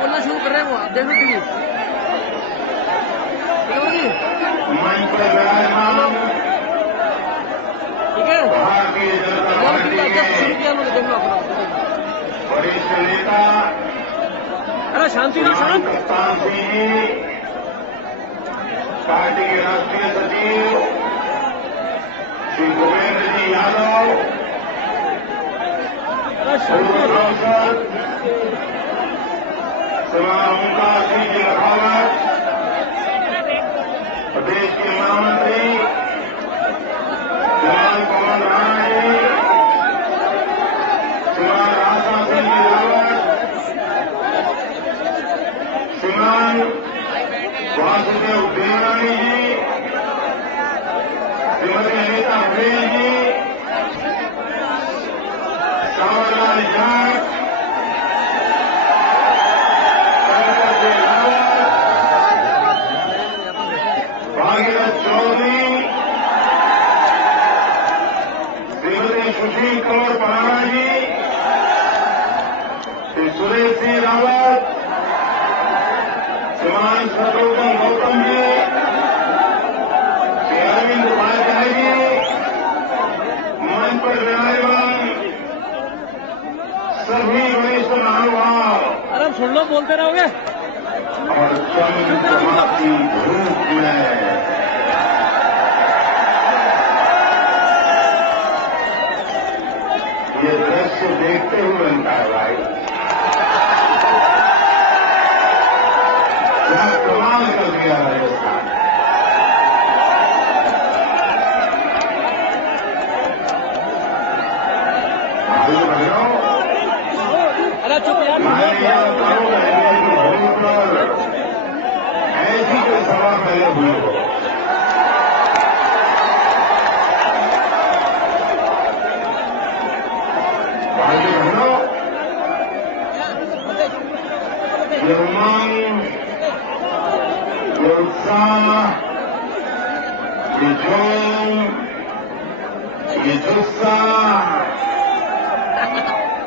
बोलना शुरू कर रहे हैं वो आप देखो प्लीज। ठीक है वरिष्ठ नेता अरे शांति रहो शांत। पार्टी के राष्ट्रीय सचिव श्री भूपेंद्र जी यादव, पूर्व सांसद श्रीमान ओंकार सिंह जी लखावत, प्रदेश के महामंत्री श्रीमान पवन राणा जी, श्रीमान राजा सिंह जी रावत, श्रीमान वासुदेव देवरानी जी, श्रीमती अनिता पटेल जी, कांवरलाल जाट, पंकज रावत, भागीरथ चौधरी, श्रीमती सुशील कौर पराना जी, श्री सुरेश सिंह रावत, श्रीमान शत्रुघ्न गौतम जी, श्री अरविंद उपाध्याय जी, मंच पर विराजमान सभी वरिष्ठ महानुभाव अरे सुन लो बोलते रहोगे। और चंद्रमा की धूप में ये दृश्य देखते हुए बनता है भाई, क्या कमाल कर दिया राजस्थान। भाइयों बहनों, अरे चुप यार। मैं यह बताऊंगा भूमि पर ऐसी कोई सभा पहले हुई हो। भाइयों बहनों, ये उमंग, ये उत्साह, ये जोम, ये जुस्सा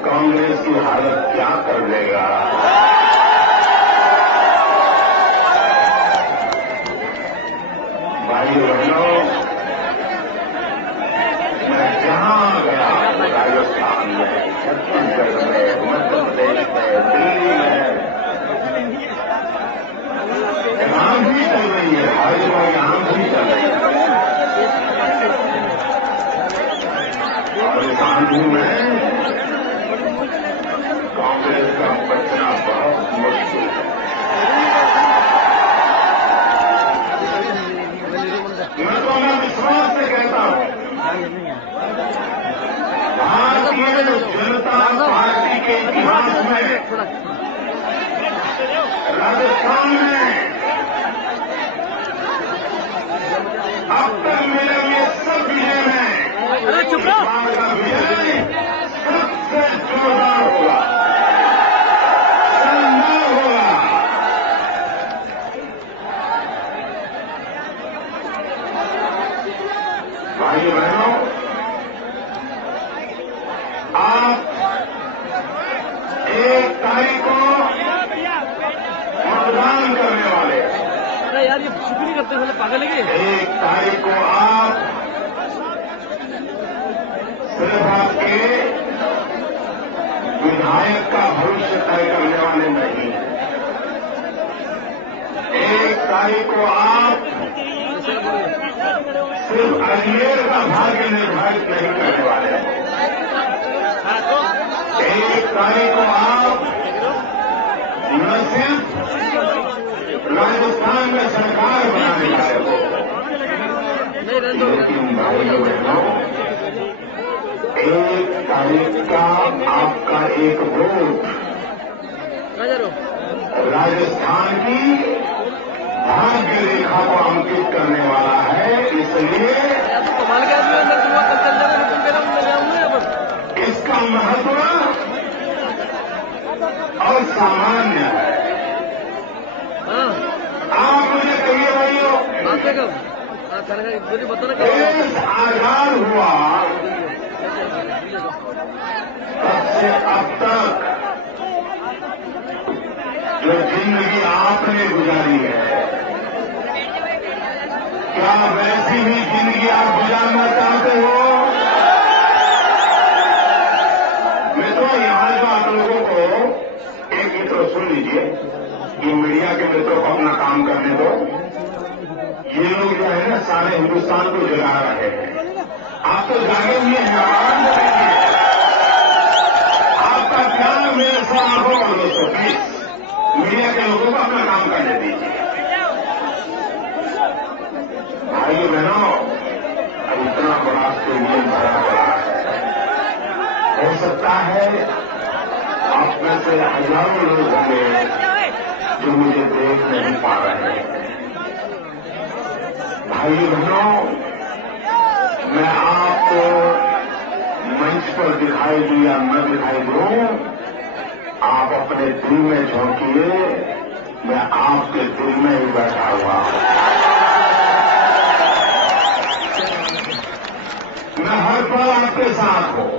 कांग्रेस की हालत क्या कर देगा। भाइयों बहनों, मैं जहां गया राजस्थान में, छत्तीसगढ़ में, मध्य प्रदेश में, दिल्ली में, यहां भी चल रही है भाइयों, यहां भी चल रही है। और इस आंधी में कांग्रेस का बचना बहुत मुश्किल है। मैं भारतीय जनता पार्टी के इतिहास में राजस्थान में अब तक मिले हुए सब विजय में इस बार का विजय सबसे जोरदार होगा, शानदार होगा। भाइयों बहनों, आप 1 तारीख को मतदान करने वाले। अरे यार ये शुक्र नहीं करते साले पागल है 1 तारीख को आप सिर्फ आपके विधायक का भविष्य तय करने वाले नहीं, 1 तारीख को आप सिर्फ अजमेर का भाग्य निर्धारित नहीं करने वाले हैं, 1 तारीख को आप न सिर्फ राजस्थान में सरकार बनाने वाले हो, लेकिन भाइयों बहनों 1 तारीख का आपका एक वोट राजस्थान की भाग्य रेखा को अंकित करने वाला है। इसलिए इसका महत्व असामान्य है। आप मुझे कहिए भाइयों, देश आजाद हुआ तब से अब तक जो जिंदगी आपने गुजारी है, क्या वैसी ही जिंदगी आप गुजारना चाहते हो? मित्रों, यहां जो आप लोगों को एक मित्र सुन लीजिए, कि मीडिया के मित्रों को अपना काम करने दो। ये लोग जो है ना सारे हिंदुस्तान को जगा रहे हैं। आप तो जागे हुए हैं, आराम से देखिए। आपका प्यार मेरे से आंखों पर दोस्तों, प्लीज मीडिया के लोगों को अपना काम करने दीजिए। भाइयों बहनों, अब इतना बड़ा स्टेडियम भरा पड़ा है, हो सकता है आप में से हजारों लोग होंगे जो मुझे देख नहीं पा रहे हैं। भाइयों बहनों, मैं आपको मंच पर दिखाई दूं या न दिखाई दूं, आप अपने दिल में झोंकिए, मैं आपके दिल में ही बैठा हुआ हूं। मैं हर पल आपके साथ हूं,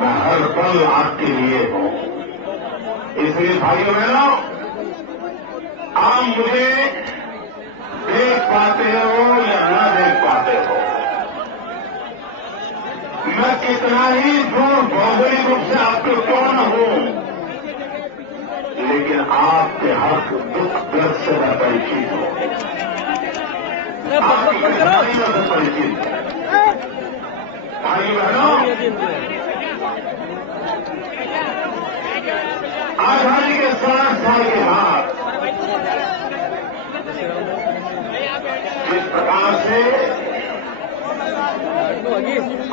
मैं हर पल आपके लिए हूं। इसलिए भाइयों बहनों, आप मुझे देख पाते हो या न देख पाते हो, मैं कितना ही दूर भौगोलिक रूप से आपके कौन हूं, लेकिन आपके हक दुख दर्द से मैं परिचित हूं, आपकी कठिनाइयों से परिचित हूं। भाई बहनों, आजादी के 60 साल के बाद जिस प्रकार से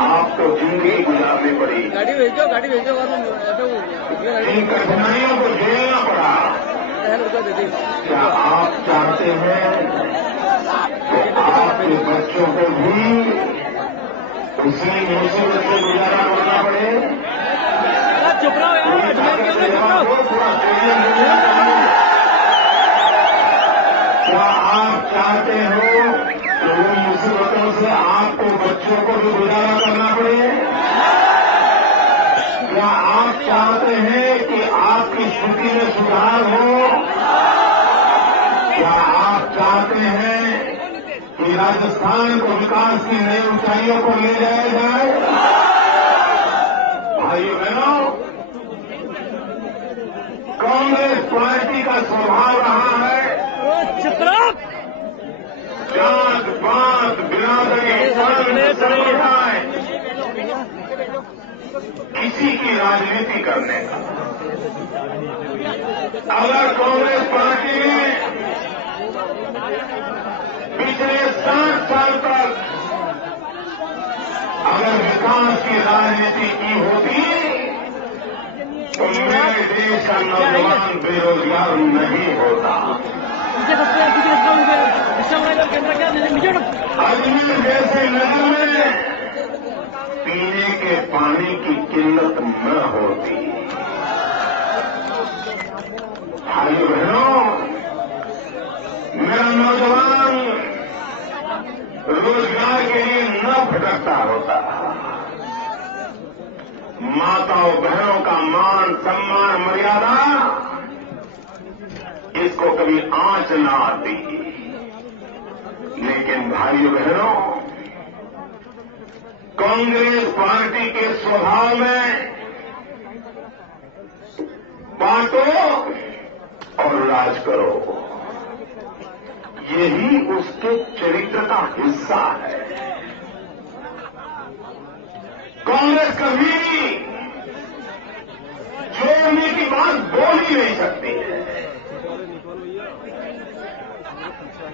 आपको जिंदगी गुजारनी पड़ी, गाड़ी भेजो इन कठिनाइयों को झेलना पड़ा, क्या आप चाहते हैं कि आपके बच्चों को भी उसी मुसीबत से गुजारा करना पड़े? चुप रहो यार, क्या आप चाहते हो कि उन मुसीबतों से आपको बच्चों को भी गुजारा करना पड़े? क्या आप चाहते हैं कि आपकी स्थिति में सुधार हो? क्या आप चाहते हैं कि राजस्थान को विकास की नई ऊंचाइयों पर ले जाया जाए? भाइयों बहनों, कांग्रेस पार्टी का स्वभाव रहा है जात पात बिरादरी संप्रदाय किसी की राजनीति करने का। अगर कांग्रेस पार्टी ने पिछले 60 साल तक राजनीति की होती तो मेरे देश का नौजवान बेरोजगार नहीं होता। अजमेर जैसे नगर में पीने के पानी की किल्लत न होती। भाई बहनों, मेरा नौजवान रोजगार के लिए न भटकता होता। माताओं बहनों का मान सम्मान मर्यादा इसको कभी आंच न आती। लेकिन भाइयों बहनों, कांग्रेस पार्टी के स्वभाव में बांटो और राज करो, यही उसके चरित्र का हिस्सा है। कांग्रेस कभी भी जोड़ने की बात बोल ही नहीं सकती है।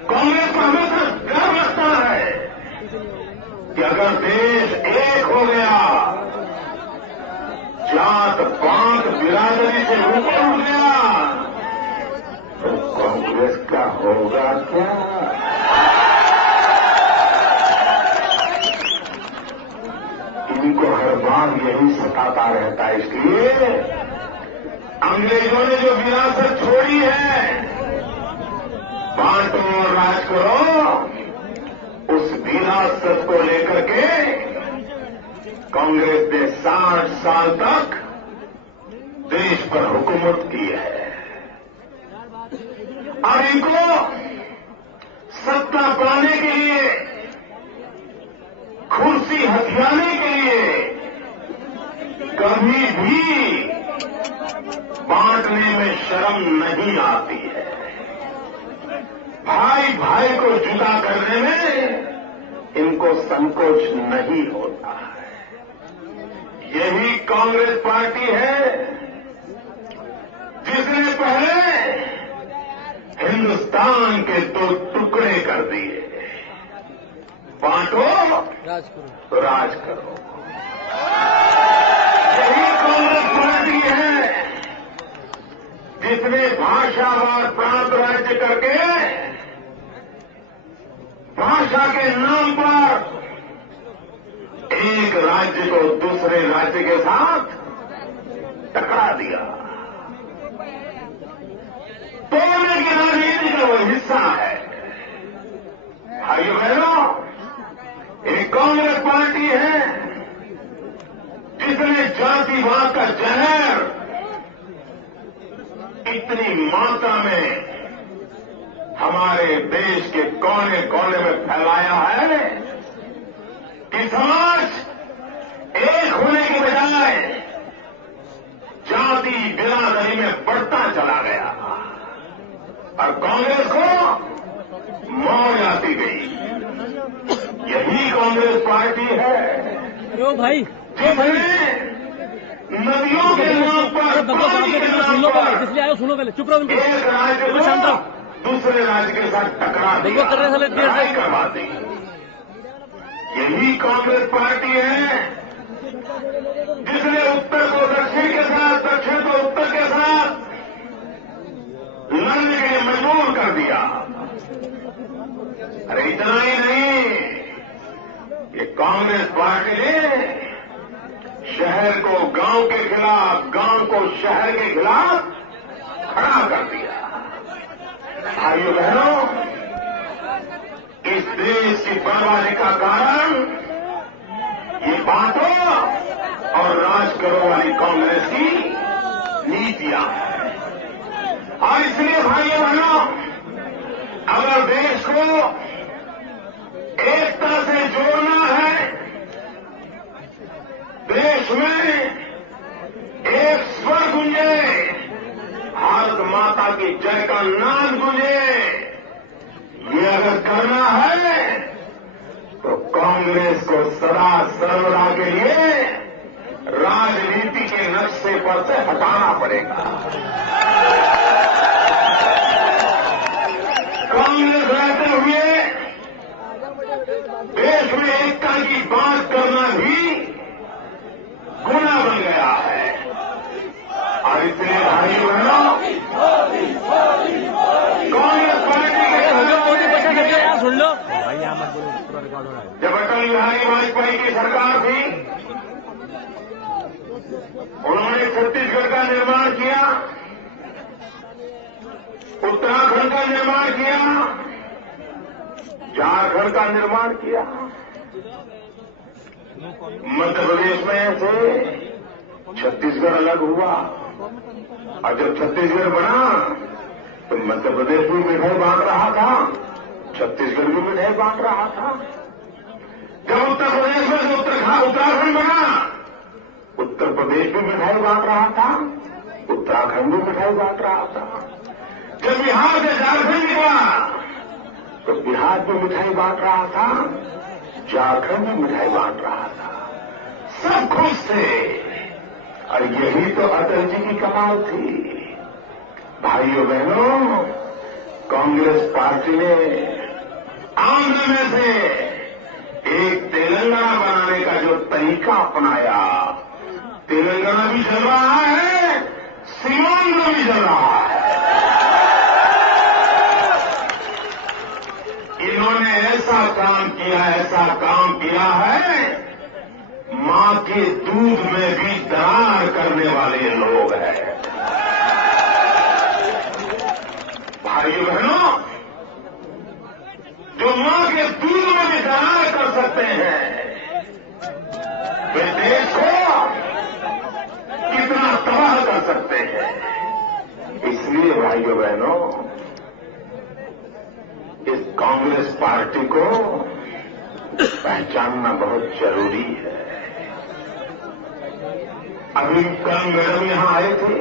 कांग्रेस को हमेशा डर लगता है कि अगर देश एक हो गया, जात पात बिरादरी से ऊपर उठ गया, तो कांग्रेस का होगा क्या? इनको हर बार यही सताता रहता है। इसलिए अंग्रेजों ने जो विरासत छोड़ी है, बांटो और राज करो, उस विरासत को लेकर के कांग्रेस ने 60 साल तक देश पर हुकूमत की है। और इनको सत्ता पाने के लिए, कुर्सी हथियाने के लिए कभी भी बांटने में शर्म नहीं आती है। भाई भाई को जुदा करने में इनको संकोच नहीं होता है। यही कांग्रेस पार्टी है जिसने पहले हिंदुस्तान के 2 टुकड़े कर दिए। बांटो तो राज करो। यही कांग्रेस पार्टी है जिसने भाषावार प्रांत राज्य करके भाषा के नाम पर एक राज्य को दूसरे राज्य के साथ टकरा दिया। तोड़ने की राजनीति का वो हिस्सा है। भाइयों बहनों, एक कांग्रेस पार्टी है जिसने जातिवाद का जहर इतनी मात्रा में हमारे देश के कोने कोने में फैलाया है कि समाज एक होने के बजाय जाति बिरादरी में बढ़ता चला गया और कांग्रेस को मौज आती गई। यही कांग्रेस पार्टी है जिसने नदियों के नाम पर पानी के नाम पर सुनो पहले चुप रहो। एक राज्य को दूसरे राज्य के साथ टकरा दिया, लड़ाई करवा दी। यही कांग्रेस पार्टी है जिसने उत्तर को दक्षिण के साथ, दक्षिण को उत्तर के साथ लड़ने के लिए मजबूर कर दिया। अरे इतना ही नहीं, ये कांग्रेस पार्टी ने शहर को गांव के खिलाफ, गांव को शहर के खिलाफ खड़ा कर दिया। भाइयों बहनों, इस देश की बर्बादी का कारण ये बांटो और राज करो वाली कांग्रेस की नीतियां हैं। और इसलिए भाइयों बहनों, अगर देश को एकता से जोड़ना है, देश में एक स्वर गूंजे, भारत माता की जय का नाम गूंजे, ये अगर करना है तो कांग्रेस को सदा सर्वदा के लिए राजनीति के नक्शे पर से हटाना पड़ेगा। कांग्रेस रहते हुए देश में एकता की बात करना भी गुना बन गया है। और इसलिए भाई बहनों, कांग्रेस पार्टी के सुन लो जब अटल बिहारी वाजपेयी की सरकार थी, उन्होंने छत्तीसगढ़ का निर्माण किया, उत्तराखंड का निर्माण किया, झारखंड का निर्माण किया। मध्य प्रदेश में से छत्तीसगढ़ अलग हुआ, और जब छत्तीसगढ़ बना तो मध्य प्रदेश भी मिठाई बांट रहा था, छत्तीसगढ़ भी मिठाई बांट रहा था। जब उत्तर प्रदेश में से उत्तराखंड बना, उत्तर प्रदेश भी मिठाई बांट रहा था, उत्तराखंड भी मिठाई बांट रहा था। जब बिहार से झारखंड निकला तो बिहार भी मिठाई बांट रहा था, झारखंड भी मिठाई बांट रहा था। सब खुश थे, और यही तो अटल जी की कमाल थी। भाइयों बहनों, कांग्रेस पार्टी ने आंध्र में से एक तेलंगाना बनाने का जो तरीका अपनाया, तेलंगाना भी चल रहा है, सीमांध्र भी चल रहा है। इन्होंने ऐसा काम किया है, मां के दूध में भी दरार करने वाले लोग हैं। भाइयों बहनों, जो मां के दूध में भी दरार कर सकते हैं, वे देश को कितना तबाह कर सकते हैं। इसलिए भाइयों बहनों, इस कांग्रेस पार्टी को पहचानना बहुत जरूरी है। अभी कल मैडम यहां आए थे,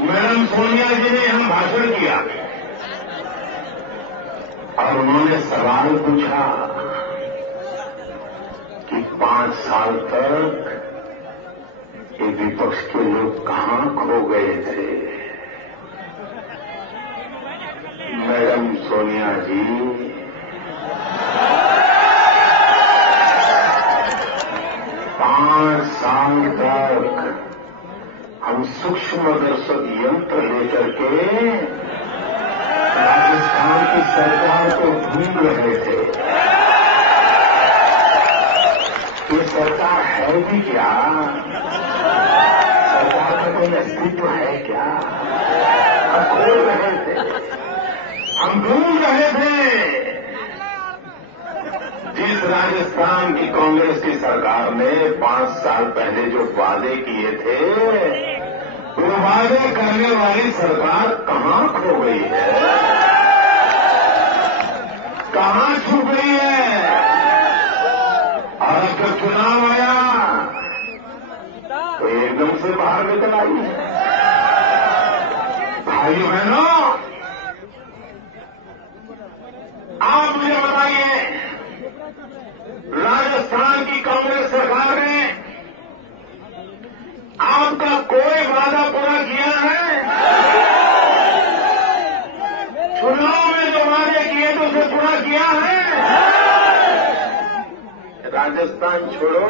मैडम सोनिया जी ने हम भाषण किया और उन्होंने सवाल पूछा कि 5 साल तक ये विपक्ष के लोग कहां खो गए थे। मैडम सोनिया जी, 5 साल तक हम सूक्ष्मदर्शक यंत्र लेकर के राजस्थान की सरकार को ढूंढ रहे थे। ये सरकार है भी क्या? सरकार का कोई अस्तित्व है क्या? हम खोज रहे थे, हम ढूंढ रहे थे। जिस राजस्थान की कांग्रेस की सरकार ने 5 साल पहले जो वादे किए थे, वो वादे करने वाली सरकार कहां खो गई है, कहां छुप गई है? और जब चुनाव आया तो एकदम से बाहर निकल आई है। भाइयों बहनों, आप मुझे बताइए, राजस्थान की कांग्रेस सरकार ने आपका कोई वादा पूरा किया है? चुनाव में जो वादे किए थे उसे पूरा किया है? राजस्थान छोड़ो,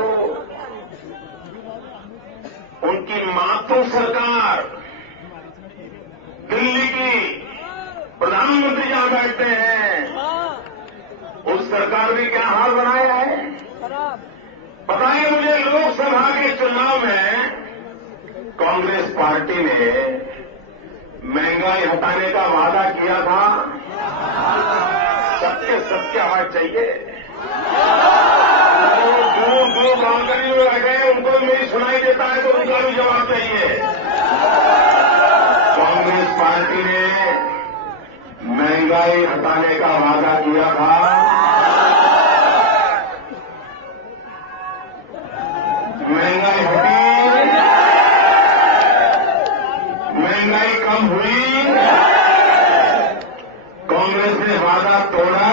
उनकी मातृ सरकार दिल्ली की प्रधानमंत्री जहां बैठते हैं, उस सरकार ने क्या हाल बनाया है? बताइए मुझे, लोकसभा के चुनाव में कांग्रेस पार्टी ने महंगाई हटाने का वादा किया था। सबके सबके आवाज चाहिए। दूर दूर बालकनी में बैठे हैं, उनको मेरी सुनाई देता है तो उनका भी जवाब चाहिए। कांग्रेस पार्टी ने महंगाई हटाने का वादा किया था। महंगाई हटी, महंगाई कम हुई, कांग्रेस ने वादा तोड़ा,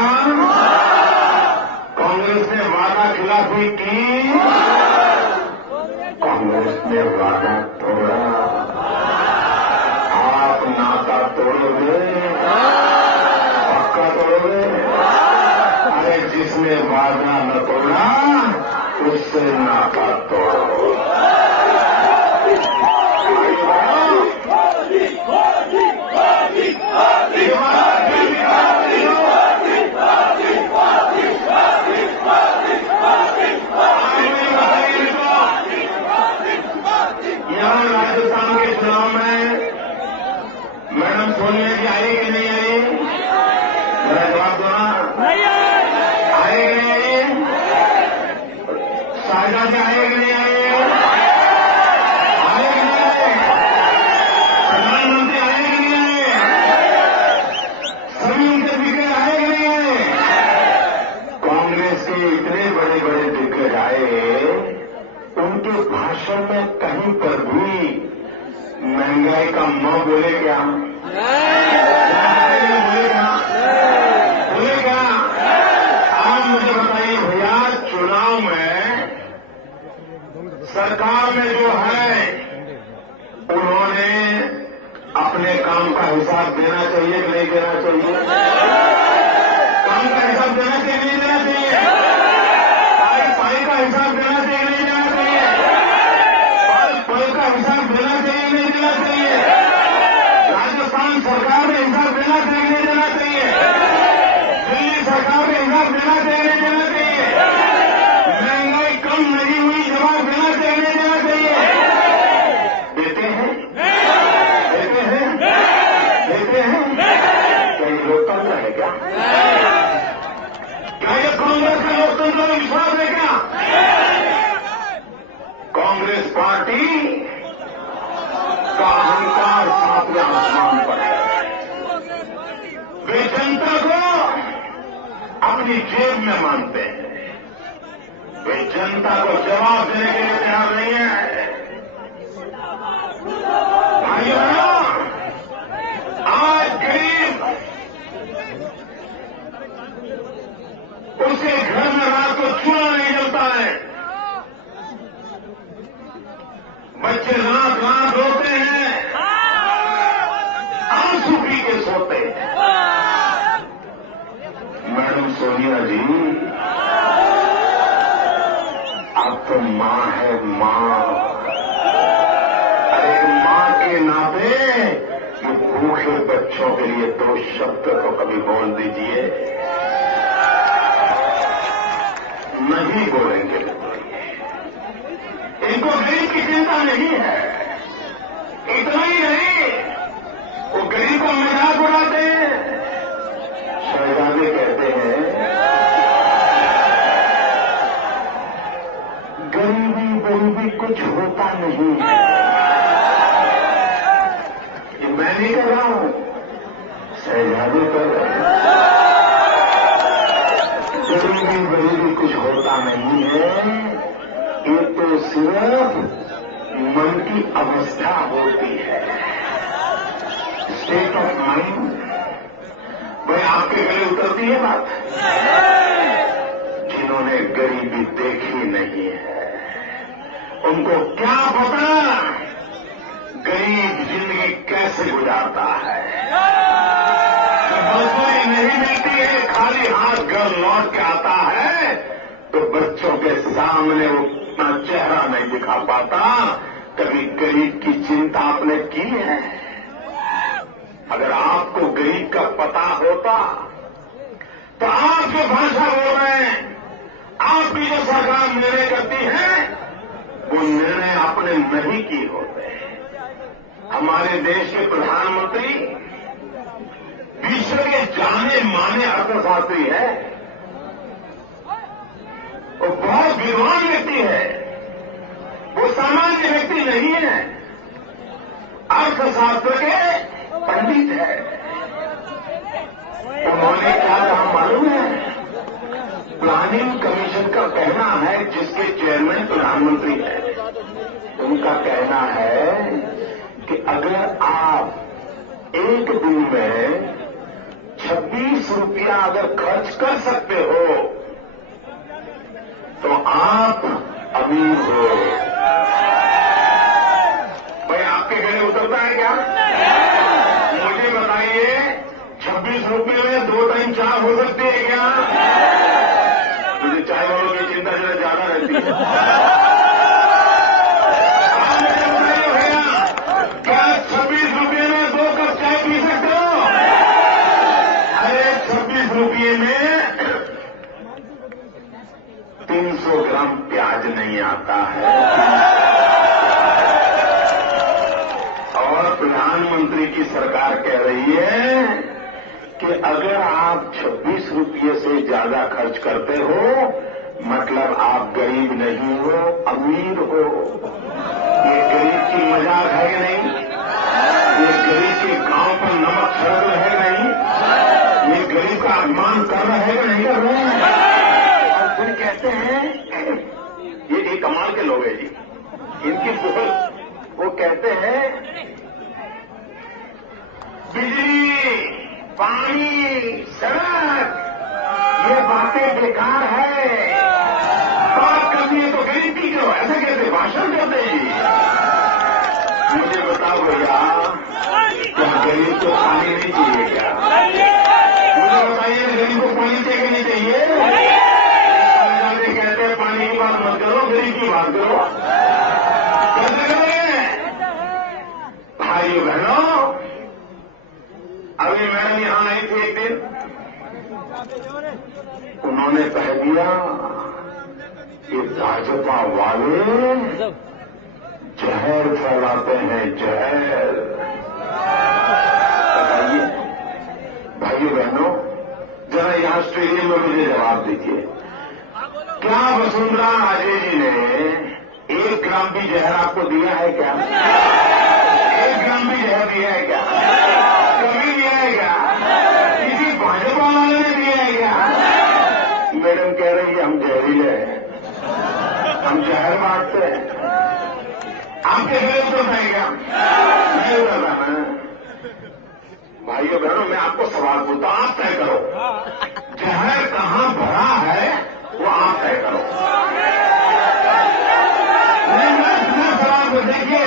कांग्रेस ने वादा खिलाफी की, कांग्रेस ने वादा तोड़ा। जिसने वादा न तोड़ा उससे नाता तोड़ो। यहाँ राजस्थान के चुनाव में मैडम सोनिया जी आई कि नहीं आई? मेरा जवाब दो ना। आए कि नहीं आए? शाहजहां जी आए कि नहीं आए? आए कि नहीं आए? प्रधानमंत्री आए कि नहीं आए? सभी उनके दिग्गज आए कि नहीं आए? कांग्रेस के इतने बड़े बड़े दिग्गज आए, उनके भाषण में कहीं पर भी महंगाई का मां बोले क्या? बोले क्या? आप मुझे बताइए भैया, चुनाव में सरकार में जो है उन्होंने अपने काम का हिसाब देना चाहिए कि नहीं देना चाहिए? काम का हिसाब देना चाहिए नहीं देना चाहिए? पाई का हिसाब देना चाहिए नहीं देना चाहिए? पल का हिसाब देना चाहिए नहीं देना चाहिए? राजस्थान सरकार ने हिसाब देना चाहिए नहीं देना चाहिए? दिल्ली सरकार ने हिसाब देना चाहिए नहीं देना चाहिए? महंगाई कम नहीं हुई, जवाब देना चाहिए नहीं देना चाहिए? देते हैं? देते हैं? देते हैं? क्या ये लोकतंत्र है क्या? क्या ये कांग्रेस का लोकतंत्र में विश्वास है क्या? कांग्रेस पार्टी का अहंकार सातवें आसमान पर है। वे जनता को अपनी जेब में मानते हैं। वे जनता को जवाब देने के लिए तैयार नहीं है। भाइयों बहनों, आज गरीब उसके घर में रात को चूल्हा नहीं जलता है। बच्चे रात रात रोते हैं, आंसू पी के सोते हैं। मैडम सोनिया जी, अब तो मां है मां। अरे मां के नाते ये भूखे बच्चों के लिए दो शब्द तो कभी बोल दीजिए। नहीं बोलेंगे इनको गरीब की चिंता नहीं है। इतना ही नहीं, वो गरीब का मजाक उड़ाते हैं। शहजादे कहते हैं गरीबी गरीबी कुछ होता नहीं है। ये मैं नहीं कह रहा हूं, शहजादे कह रहे हैं। गरीबी गरीबी कुछ होता नहीं है, ये तो सिर्फ मन की अवस्था होती है, स्टेट ऑफ माइंड। भाई आपके गले उतरती है बात? जिन्होंने गरीबी देखी नहीं है उनको क्या पता गरीब जिंदगी कैसे गुजारता है। मजदूरी नहीं मिलती है, खाली हाथ घर लौट के आता है तो बच्चों के सामने वो अपना चेहरा नहीं दिखा पाता। कभी गरीब की चिंता आपने की है? अगर आपको गरीब का पता होता तो आप जो भाषा बोल रहे हैं, आपकी जो सरकार निर्णय करती है, वो निर्णय आपने नहीं किए होते। हमारे देश के प्रधानमंत्री विश्व के जाने माने अर्थशास्त्री है, वो बहुत विद्वान व्यक्ति है, वो सामान्य व्यक्ति नहीं है, अर्थशास्त्र के पंडित है। उन्होंने क्या कहा मालूम है? प्लानिंग कमीशन का कहना है, जिसके चेयरमैन प्रधानमंत्री है, उनका कहना है कि अगर आप एक दिन में 26 रुपया अगर खर्च कर सकते हो तो आप अमीर हो। भाई आपके गले उतरता है क्या? मुझे बताइए, 26 रुपये में 2 टाइम चाय हो सकती है क्या? आता है। और प्रधानमंत्री की सरकार कह रही है कि अगर आप 26 रुपये से ज्यादा खर्च करते हो मतलब आप गरीब नहीं हो, अमीर हो। ये गरीब की मजाक है कि नहीं? ये गरीब के गांव पर नमक छिड़क रहे नहीं? ये गरीब का अपमान कर रहे हैं कि नहीं कर रहे हैं? और फिर कहते हैं ये कमाल के लोग हैं जी, इनकी बोल वो कहते हैं बिजली, पानी, सड़क ये बातें बेकार है, बात करनी है तो गरीब की करो, ऐसा कहते भाषण करते हैं जी। मुझे बताओ भैया, क्या गरीब को पानी नहीं चाहिए क्या? मुझे बताइए गरीब को पानी चाहिए नहीं चाहिए? कहते हैं पानी की बात मत करो, गरीब की बात करो। कैसे करेंगे भाइयों बहनों? अभी मैडम यहां आई थी एक दिन, उन्होंने कह दिया कि भाजपा वाले जहर फैलाते हैं, जहर। बताइए भाइयों बहनों, जरा यहां स्टेडियम में मुझे जवाब दीजिए, क्या वसुंधरा राजे जी ने 1 ग्राम भी जहर आपको दिया है क्या? 1 ग्राम भी जहर दिया है क्या? कभी दिया है क्या? किसी भाजपा वाले ने दिया है क्या? मैडम कह रही है हम जहरीले हैं, हम जहर बांटते हैं। आपके गले उतर जाएगा? नहीं उतरता ना। भाइयों बहनों, मैं आपको सवाल पूछता, आप तय करो जहर कहां भरा है, वो आप तय करो। मैं सवाल को देखिए,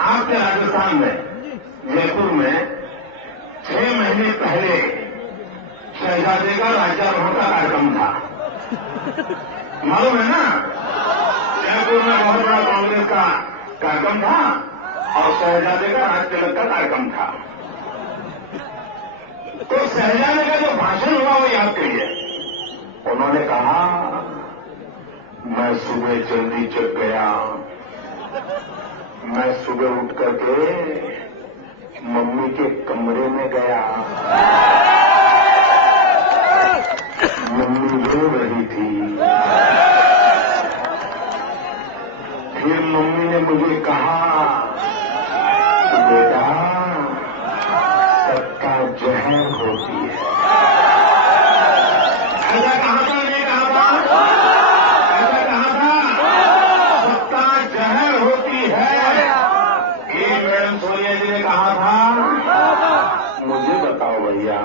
आपके राजस्थान में जयपुर में 6 महीने पहले शहजादे का राज्यारोहण का कार्यक्रम था, मालूम है ना? जयपुर में बहुत बड़ा कांग्रेस का कार्यक्रम था और शहजादे का राज तिलक का कार्यक्रम था। तो शहजादे का जो भाषण हुआ वो याद करिए। उन्होंने कहा मैं सुबह जल्दी जग गया, मैं सुबह उठ करके मम्मी के कमरे में गया, मम्मी रो रही थी, फिर मम्मी ने मुझे कहा बेटा सत्ता जहर होती है। ऐसा कहा था, नहीं कहा था? ऐसा कहा था सत्ता जहर होती है, ये मैडम सोनिया जी ने कहा था। मुझे बताओ भैया,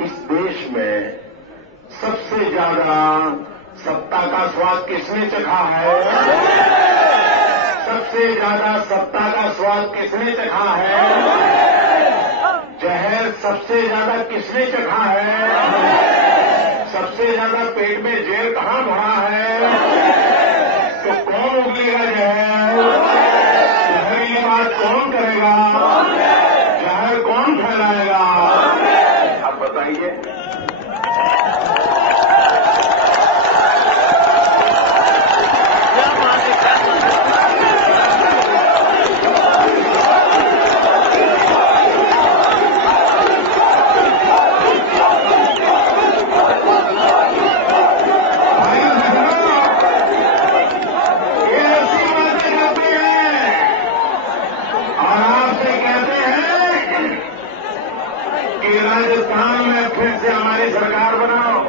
इस देश में सबसे ज्यादा सत्ता का स्वाद किसने चखा है? सबसे ज्यादा सत्ता का स्वाद किसने चखा है? जहर सबसे ज्यादा किसने चखा है? सबसे ज्यादा पेट में जेल कहां भरा है? तो कौन उगलेगा जहर? जहर की बात कौन करेगा? जहर कौन फैलाएगा? आप बताइए। राजस्थान में फिर से हमारी सरकार बनाओ।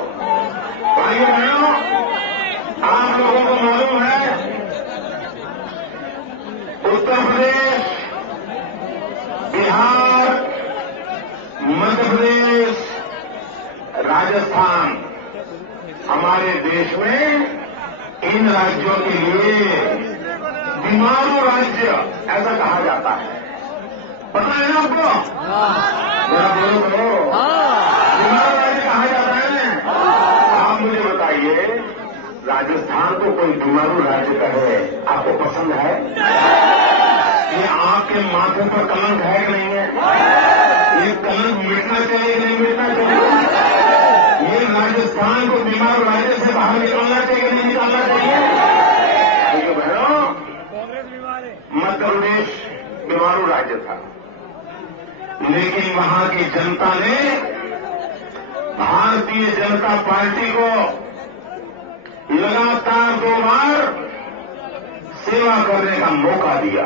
भाइयों बहनों, आप लोगों को मालूम है उत्तर प्रदेश, बिहार, मध्य प्रदेश, राजस्थान हमारे देश में इन राज्यों के लिए बीमारू राज्य ऐसा कहा जाता है। पता है ना आपको? मेरा बोलो तो बीमारू राज्य कहा जाता है। आप मुझे बताइए, राजस्थान को कोई बीमारू राज्य कहे आपको पसंद है? ये आपके माथे पर कलंक है कि नहीं है? ये कलंक मिटना चाहिए कि नहीं मिटना चाहिए? ये राजस्थान को बीमारू राज्य से बाहर निकालना चाहिए कि नहीं निकालना चाहिए? बीमारू राज्य था, लेकिन वहां की जनता ने भारतीय जनता पार्टी को लगातार 2 बार सेवा करने का मौका दिया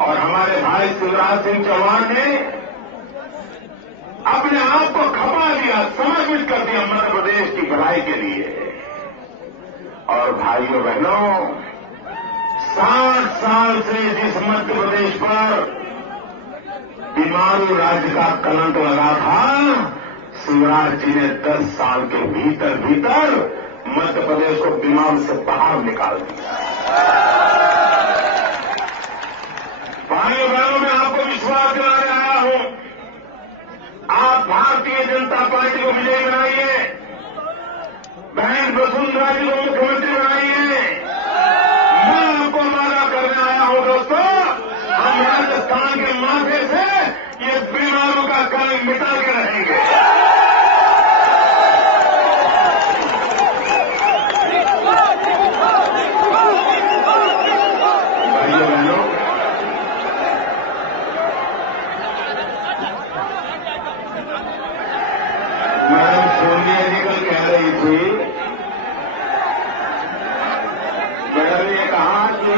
और हमारे भाई शिवराज सिंह चौहान ने अपने आप को खपा दिया, समर्पित कर दिया मध्य प्रदेश की भलाई के लिए। और भाइयों बहनों, 60 साल से जिस मध्य प्रदेश पर बीमारू राज्य का कलंक लगा था, शिवराज जी ने 10 साल के भीतर भीतर मध्य प्रदेश को बीमारू से बाहर निकाल दिया। भाइयों बहनों, मैं आपको विश्वास दिलाने आया हूं, आप भारतीय जनता पार्टी को विजयी बनाइए, बहन वसुंधरा जी को मुख्यमंत्री बनाइए। मैं आपको वादा करने आया हूं दोस्तों, हम राजस्थान के माथे से ये बीमारों का कलंक मिटा के रहेंगे। भाइयों बहनों, मैडम सोनिया जी कल कह रही थी, मैडम ने कहा कि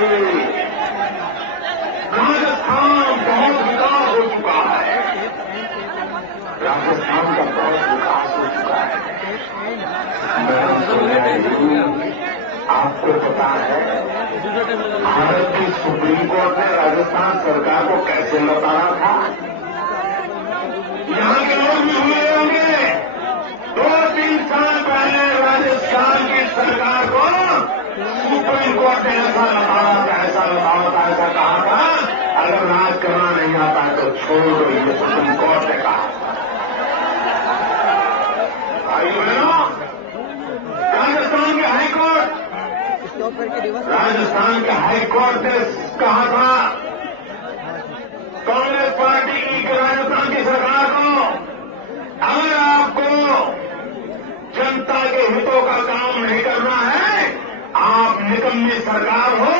राजस्थान बहुत विकास हो चुका है, राजस्थान का बहुत विकास हो चुका है। मैडम सोनिया जी, आपको पता है भारत की सुप्रीम कोर्ट ने राजस्थान सरकार को कैसे लौटाना था? यहां के लोग भी हुए होंगे, 2-3 साल पहले राजस्थान की सरकार को सुप्रीम कोर्ट ने ऐसा लौटाना था, ऐसा लौटाना था, ऐसा कहा था, अगर राज करना नहीं आता तो छोड़ दो, ये सुप्रीम कोर्ट ने कहा। भाइयों बहनों, राजस्थान के हाईकोर्ट ने कहा था कांग्रेस पार्टी की राजस्थान की सरकार को, अगर आपको जनता के हितों का काम नहीं करना है, आप निकम्मी सरकार हो,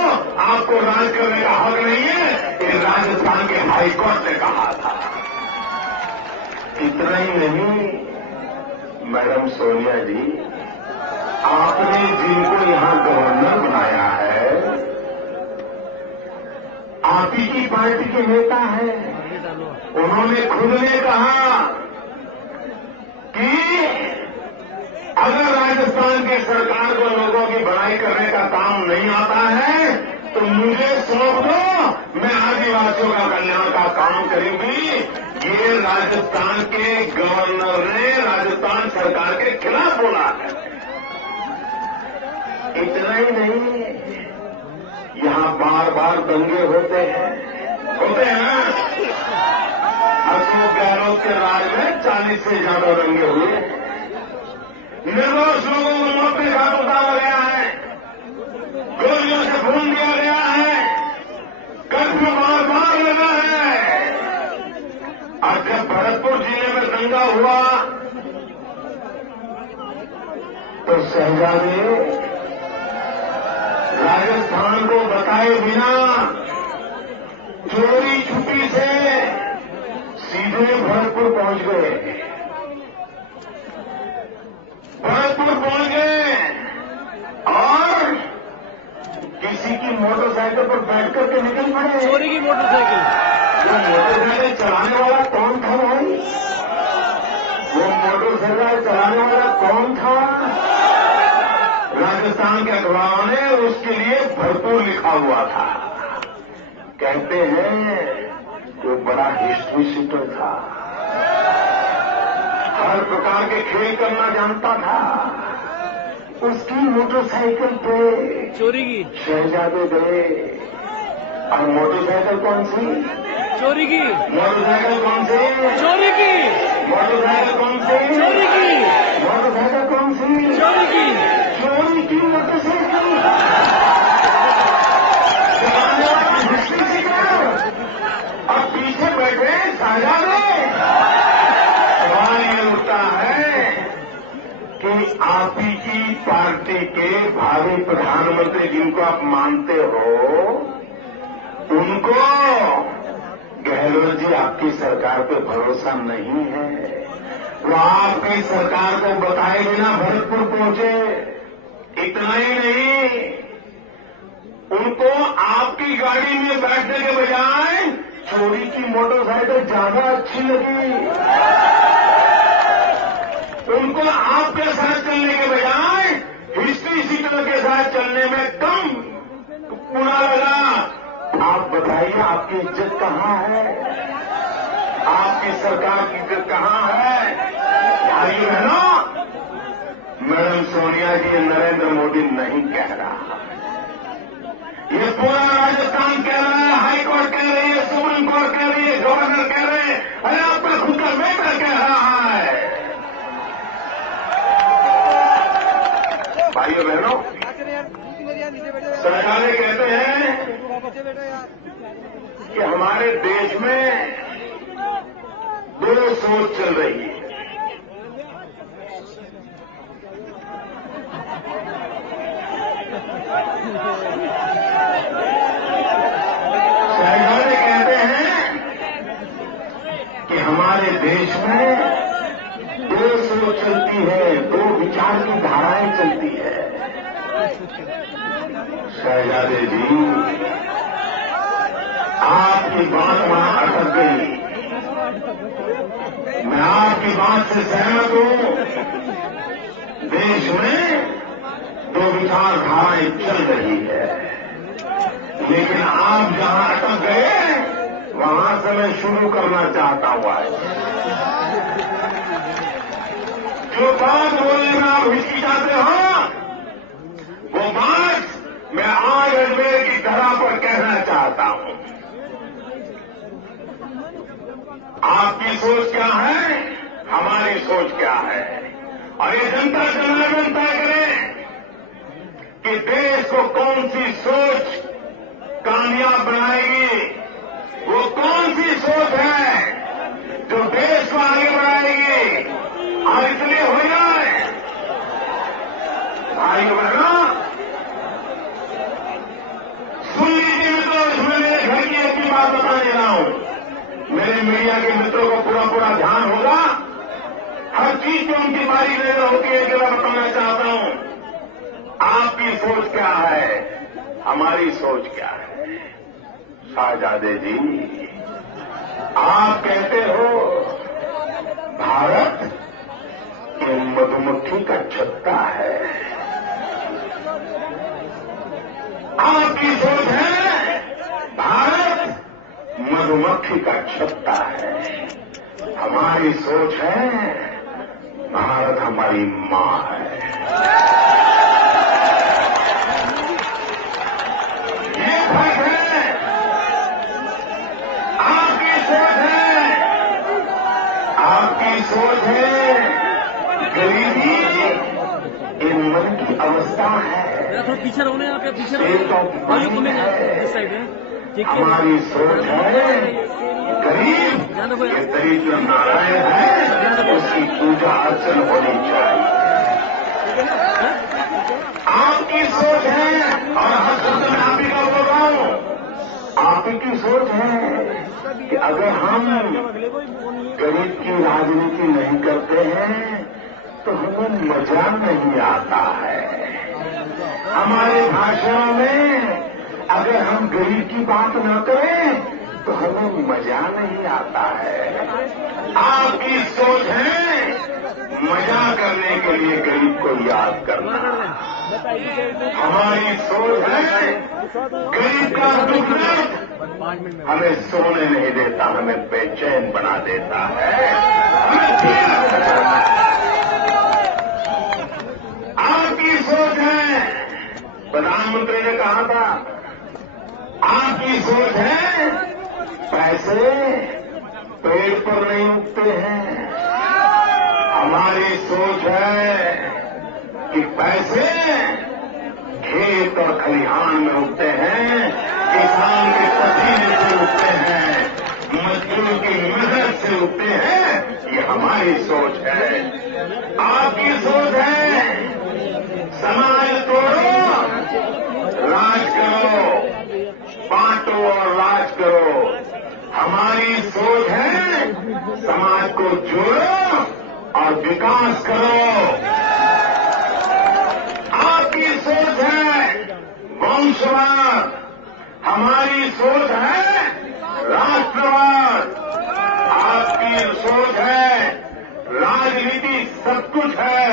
आपको राज करने का हक नहीं है, ये राजस्थान के हाईकोर्ट ने कहा था। इतना ही नहीं, मैडम सोनिया जी, आपने जिनको यहां गवर्नर बनाया है, आप ही की पार्टी के नेता हैं, उन्होंने खुद ने कहा कि अगर राजस्थान की सरकार को लोगों की भलाई करने का काम नहीं आता है तो मुझे सौंप दो, मैं आदिवासियों का कल्याण का काम करूंगी। ये राजस्थान के गवर्नर ने राजस्थान सरकार के खिलाफ बोला है। इतना ही नहीं, यहां बार बार दंगे होते हैं। अशोक गहलोत के राज में 40 से ज्यादा दंगे हुए, निर्दोष लोगों को मौत के घाट उतारा गया है, गोलियों से खून दिया गया है, कर्फ्यू बार बार लगा है। और जब भरतपुर जिले में दंगा हुआ तो शहजादे राजस्थान को बताए बिना चोरी छुपी से सीधे भरतपुर पहुंच गए। भरतपुर पहुंच गए और किसी की मोटरसाइकिल पर बैठ करके निकल पड़े। चोरी की मोटरसाइकिल? वो मोटरसाइकिल चलाने वाला कौन था भाई? वो मोटरसाइकिल चलाने वाला कौन था? राजस्थान के अखबारों ने उसके लिए भरपूर लिखा हुआ था। कहते हैं वो बड़ा हिस्ट्री सीटर था, हर प्रकार के खेल करना जानता था। उसकी मोटरसाइकिल पे चोरी की शहजादे गए। और मोटरसाइकिल कौन सी? चोरी की। मोटरसाइकिल कौन सी? चोरी की। मोटरसाइकिल कौन सी? चोरी की। मोटरसाइकिल कौन सी? चोरी की। चोरी की मोटरसाइकिल चलाने वाला हिस्ट्री सीटर और पीछे बैठे शहजादे। सवाल ये उठता है कि आप ही की पार्टी के भावी प्रधानमंत्री जिनको आप मानते हो, उनको गहलोत जी आपकी सरकार पे भरोसा नहीं है। वो आपकी सरकार को बताए बिना भरतपुर पहुंचे। इतना ही नहीं, उनको आपकी गाड़ी में बैठने के बजाय चोरी की मोटरसाइकिल ज्यादा अच्छी लगी। उनको आपके साथ चलने के बजाय हिस्ट्री सीटों के साथ चलने में कम बुरा लगा। आप बताइए, आपकी इज्जत कहां है? आपकी सरकार की इज्जत कहां है? भाई बहनों, मैडम सोनिया जी नरेंद्र मोदी नहीं कह रहा, ये पूरा राजस्थान कह रहा है, हाई कोर्ट कह रही है, सुप्रीम कोर्ट कह रही है, गवर्नर कह रहे हैं, अरे आपका खुद का बेटा कह रहा है। भाइयों बहनों, सरकारें कहते हैं कि हमारे देश में दो सोच चल रही है। सरकारें कहते हैं कि हमारे देश में दो सोच चलती है, दो विचार की धाराएं चलती है। शहजादे जी, आपकी बात वहां अटक गई। मैं आपकी बात से सहमत हूं। देश में दो विचारधाराएं चल रही है, लेकिन आप जहां अटक गए वहां से मैं शुरू करना चाहता हुआ है। जो बात बोलने में आप हिचकिचाते हो, वो बात मैं आज अजमेर की धरा पर कहना चाहता हूं। आपकी सोच क्या है, हमारी सोच क्या है, और ये जनता जनार्दन तय करें कि देश को कौन सी सोच कामयाब बनाएगी। वो कौन सी सोच है जो देश को आगे बढ़ाएगी। और इसलिए हो जाए भाई बहनों, सुन लीजिए मित्रों, इसमें मेरे घर की एक ही बात बताने रहा हूं। मेरे मीडिया के मित्रों को पूरा पूरा ध्यान होगा। हर चीज पे उनकी बारी नजर होती है कि मैं बताना चाहता हूं। आपकी सोच क्या है, हमारी सोच क्या है। शाहजादे जी, आप कहते हो भारत ये मधुमक्खी का छत्ता है। आपकी सोच है भारत मधुमक्खी का छत्ता है। हमारी सोच है भारत हमारी मां है। ये फर्क है। आपकी सोच है, आपकी सोच है गरीबी इन मन की अवस्था है। थोड़ा पीछे रहो ना, आप पीछे स्टेट ऑफ माइंड है। हमारी सोच है गरीब ये दरिद्र नारायण है, उसकी पूजा अर्चन होनी चाहिए। आपकी सोच है, और हर शब्द में आप ही का बोल रहा हूं, आप ही की सोच है कि अगर हम गरीब की राजनीति नहीं करते हैं तो हमें मजा नहीं आता है। हमारे भाषणों में अगर हम गरीब की बात न करें तो हमें मजा नहीं आता है। आपकी सोच है मजा करने के लिए गरीब को याद करना। हमारी सोच है गरीब का दुख दर्द हमें सोने नहीं देता, हमें बेचैन बना देता है। आपकी सोच है, प्रधानमंत्री ने कहा था, आपकी सोच है पैसे पेड़ पर नहीं उगते हैं। हमारी सोच है कि पैसे खेत और खलिहान में उगते हैं, किसान के पसीने से उगते हैं, मजदूर की मेहनत से उगते हैं। ये हमारी सोच है। आपकी सोच है समाज तोड़ो, राज करो, बांटो और समाज को जोड़ो और विकास करो। आपकी सोच है वंशवाद, हमारी सोच है राष्ट्रवाद। आपकी सोच है राजनीति सब कुछ है,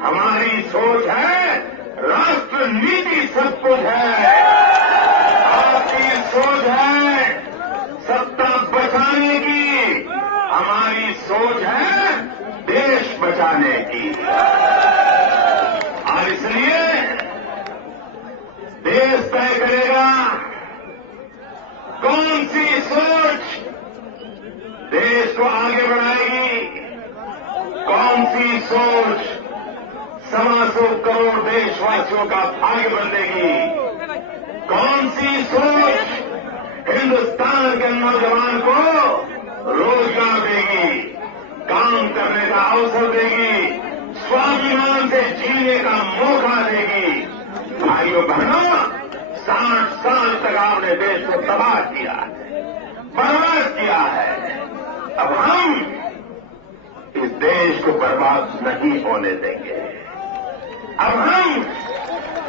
हमारी सोच है राष्ट्र नीति सब कुछ है। आपकी सोच है सत्ता बचाने की, हमारी सोच है देश बचाने की। और इसलिए देश तय करेगा कौन सी सोच देश को आगे बढ़ाएगी, कौन सी सोच 125 करोड़ देशवासियों का भाग्य बदलेगी, कौन सी सोच हिंदुस्तान के नौजवान को रोजगार देगी, काम करने का अवसर देगी, स्वाभिमान से जीने का मौका देगी। भाइयों बहनों, 60 साल तक आपने देश को तबाह किया है, बर्बाद किया है। अब हम इस देश को बर्बाद नहीं होने देंगे। अब हम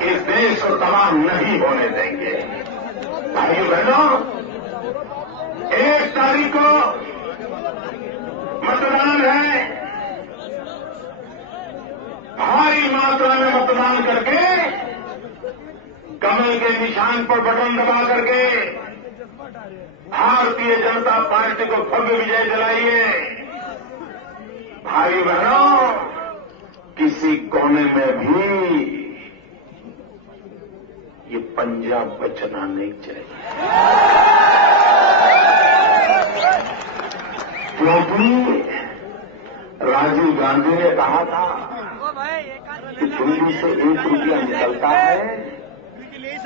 इस देश को तबाह नहीं होने देंगे। भाइयों बहनों, 1 तारीख को मतदान है। भारी मात्रा में मतदान करके कमल के निशान पर बटन दबा करके भारतीय जनता पार्टी को भव्य विजय दिलाइए। भाई बहनों, किसी कोने में भी ये पंजाब बचना नहीं चाहिए, क्योंकि राजीव गांधी ने कहा था कि दिल्ली से 1 रुपया निकलता है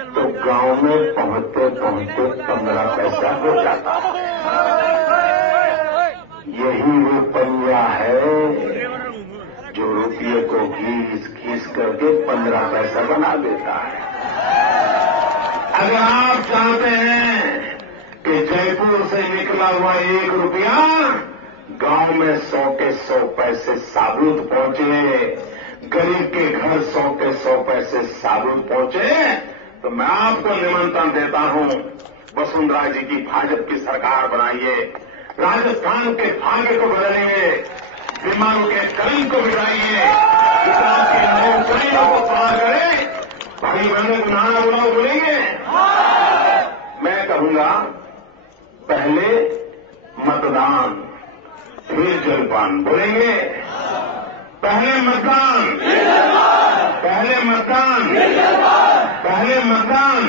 तो गांव में पहुंचते पहुंचते 15 पैसा हो जाता है। यही वो पंजा है जो रुपये को घीस करके 15 पैसा बना देता है। अगर आप चाहते हैं कि जयपुर से निकला हुआ 1 रुपया गांव में 100 के 100 पैसे साबुत पहुंचे, गरीब के घर 100 के 100 पैसे साबुत पहुंचे, तो मैं आपको निमंत्रण देता हूं, वसुंधरा जी की भाजपा की सरकार बनाइए, राजस्थान के भाग्य को बदलिए, बीमारों के कलंक को मिटाइए, किसान की नौकरियों को पार करें। भाई बहनों को नारा बुलाओ, बोलेंगे? मैं कहूंगा पहले मतदान फिर जलपान, बोलेंगे? पहले मतदान, पहले मतदान, पहले मतदान।